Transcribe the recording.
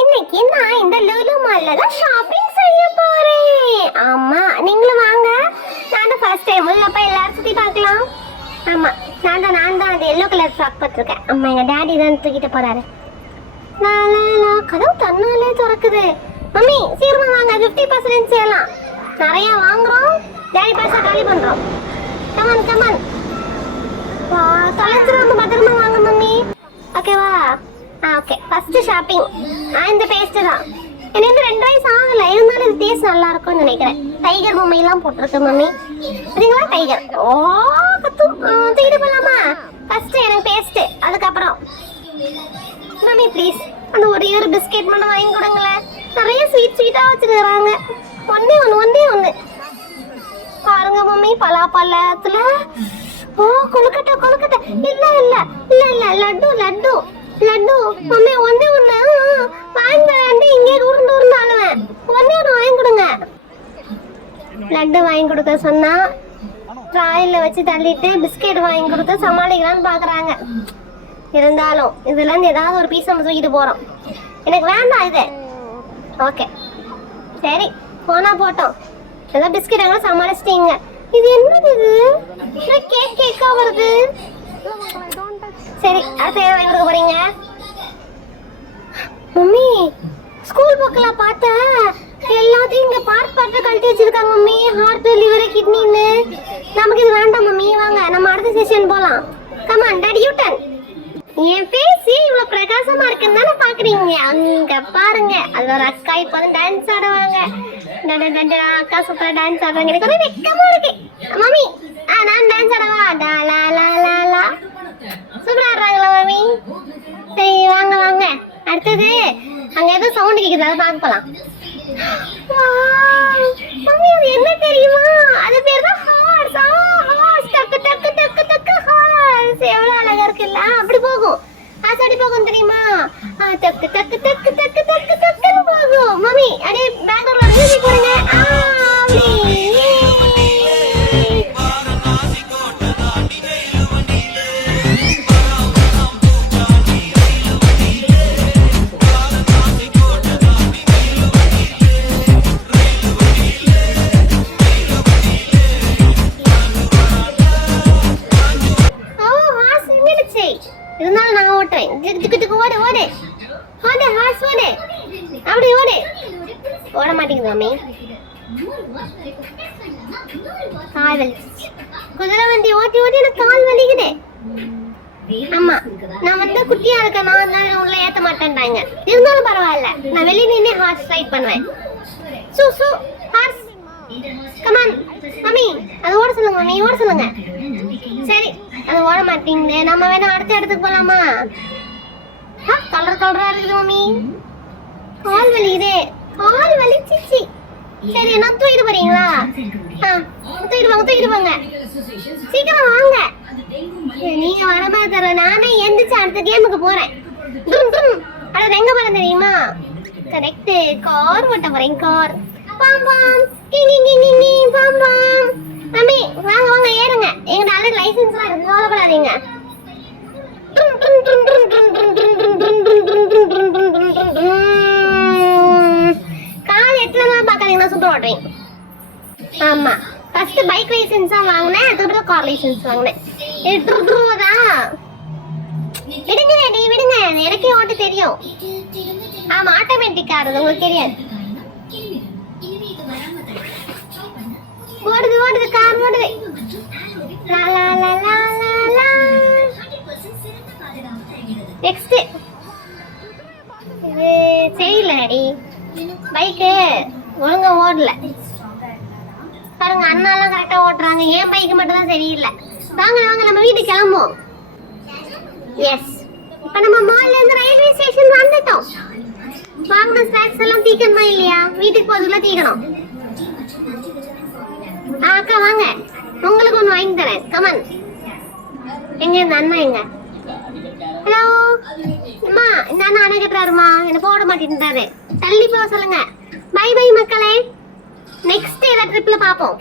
இன்னைக்கு நான் இந்த லுலு மால்ல தான் ஷாப்பிங் செய்ய போறேன். ஆமா, நீங்களும் வாங்க. நான் தான் ஃபர்ஸ்ட் டைம் உள்ள போய் எல்லாரும் சுத்தி பார்க்கலாம். ஆமா, நான் தான் அந்த எல்லோ கலர் ஃப்ராக் போட்டிருக்கேன். அம்மா, எங்க டாடி தான் தூக்கிட்டு போறாரு. கதவு தன்னாலே திறக்குது. மம்மி சீக்கிரமா வாங்க, 50% செய்யலாம். நிறைய வாங்குறோம், டாடி பர்ஸா காலி பண்றோம். கமான் கமான், தொலைச்சிடாம பத்திரமா வாங்க மம்மி. ஓகேவா? ஓகே. First shopping. இந்த பேஸ்ட் தான். எனக்கு 2 வயசு ஆகல, இருந்தாலும் இது டேஸ்ட் நல்லா இருக்கும்னு நினைக்கிறேன். டைகர் பொம்மையெல்லாம் போட்டிருக்கு மம்மி. சரிங்களா? டைகர். தூக்கிட்டு போலாமா? ஃபர்ஸ்ட் எனக்கு பேஸ்ட், அதுக்கப்புறம் மம்மி ப்ளீஸ் அந்த ஒரே ஒரு பிஸ்கெட் மட்டும் வாங்கி கொடுங்களேன். நிறைய ஸ்வீட்டா வச்சிருக்காங்க. ஒன்னே ஒன்று பாருங்க மம்மி, பலாப்பழத்துல கொழுக்கட்டை. இல்ல லட்டு மம்மி. ஒன்னே ஒன்று வாங்கி இங்கே உருண்டு ஆளுவேன். ஒன்னே ஒன்று வாங்கி கொடுங்க. லட்டு வாங்கி கொடுக்க சொன்னா ட்ராயில வச்சு தள்ளிட்டு பிஸ்கெட் வாங்கி கொடுத்து சமாளிக்கலான்னு பாக்குறாங்க. இருந்தாலும் இதுல இருந்து ஏதாவது ஒரு பீஸ் நம்ம தூக்கிட்டு போறோம். எனக்கு வேண்டாம் இது. ஓகே சரி, போனா போட்டோம். ஏதோ பிஸ்கெட் எல்லாம் சமாளிச்சிட்டீங்க. இது என்னது? இது கேக்கா வருது. சரி, அடுத்து வாங்கி கொடுக்க போறீங்க மம்மி? ஸ்கூல் புக்கெல்லாம் பார்த்தேன், எல்லாத்தையும் இங்க பார்ட் கழட்டி வச்சிருக்காங்க மம்மி. Heart, liver, கிட்னின்னு. நமக்கு இது வேண்டாம் மம்மி. வாங்க நம்ம அடுத்த செஷன் போலாம். Come on daddy, you turn. என் பேஸ் இவ்வளவு பிரகாசமா இருக்குன்னு தானே பாக்குறீங்க. அங்க பாருங்க, அது ஒரு அக்கா இப்ப வந்து டான்ஸ் ஆடுவாங்க. அக்கா சூப்பரா டான்ஸ் ஆடுவாங்க. எனக்கு ஒரு வெக்கமா இருக்கு மம்மி. நான் டான்ஸ் ஆடவா? சூப்பரா ஆடுறாங்களா மம்மி? சரி வாங்க. அடுத்தது அங்க ஏதோ சவுண்ட் கேக்குது, அதை பார்க்க போலாம். மம்மி அது என்ன தெரியுமா? அது பேர் தான் ஹார்ஸ். டக்கு ஹார்ஸ். எவ்வளவு அழகா இருக்குல்ல? அப்படி போகும், அப்படி போகும் தெரியுமா? டக்குன்னு போகும் மம்மி. அப்படியே பேக்ரவுண்ட்ல மியூசிக் போடுங்க. இருந்தாலும் நான் ஓட்டுறேன். ஓடு. ஓட மாட்டேங்குது மம்மி. கால் வலிச்சு. குதிரை வண்டி ஓட்டி எனக்கு கால் வலிக்குது. ஆமா, நான் வந்து குட்டியா இருக்கேன், நான் உள்ள ஏத்த மாட்டேன்டாங்க. இருந்தாலும் பரவாயில்ல, நான் வெளியே நின்று ஹார்ஸ் ரைட் பண்ணுவேன். Horse come on mummy. அது ஓட சொல்லுங்க மம்மி, ஓட சொல்லுங்க. சரி, அது ஓட மாட்டேங்குது. நம்ம வேணா அடுத்த இடத்துக்கு போலாமா? கலரா இருக்குது மம்மி. கால் வலிச்சிச்சு. சரி, நான் தூக்கிட்டு போறீங்களா? தூக்கிட்டு போங்க. சீக்கிரம் வாங்க. நீங்க வர மாதிரி தர, நானே எந்திரிச்சு அடுத்த கேமுக்கு போறேன். அது எங்க போறேன் தெரியுமா? கரெக்ட், கார் ஓட்ட போறேன். Car bomb. மம்மி வாங்க ஏறுங்க. எங்க நல்ல லைசன்ஸ்லாம் இருக்கு, கவலைப்படாதீங்க. கால் எட்டுலாம் பாக்காதீங்கன்னா சூப்பர் ஓட்டுறேன். ஆமா, ஃபர்ஸ்ட் பைக் லைசன்ஸ் தான் வாங்கினேன், அதுக்கப்புறம் கார் லைசன்ஸ் வாங்கினேன். விடுங்க, எனக்கே ஓட்ட தெரியும். ஆமா, ஆட்டோமேட்டிக் கார், உங்களுக்கு தெரியாது. ஓடுது கார் ஓடுது. நெக்ஸ்ட் இது சரியில்லை டாடி, பைக்கு ஒழுங்கா ஓடல பாருங்க. அண்ணாலாம் கரெக்டா ஓட்டுறாங்க, ஏன் பைக்கு மட்டும் தான் சரியில்லை. வாங்க நம்ம வீட்டுக்கு கிளம்புவோம். எஸ், இப்ப நம்ம மால்ல இருந்து ரயில்வே ஸ்டேஷன் வந்துட்டோம். வாங்கின ஸ்நாக்ஸ் எல்லாம் தீக்கணுமா இல்லையா? வீட்டுக்கு போறதுக்குள்ள தீக்கணும். அக்கா வாங்க, உங்களுக்கு ஒன்று வாங்கி தரேன். கமன். எங்க இந்த அண்ணா எங்க? ஹலோ அம்மா, இந்த அண்ணா அணைக்கட்டுறாருமா, என்ன போட மாட்டேன்றாரு. தள்ளி போக சொல்லுங்க. பை மக்களே, நெக்ஸ்ட் ஏதாவது ட்ரிப்ல பாப்போம்.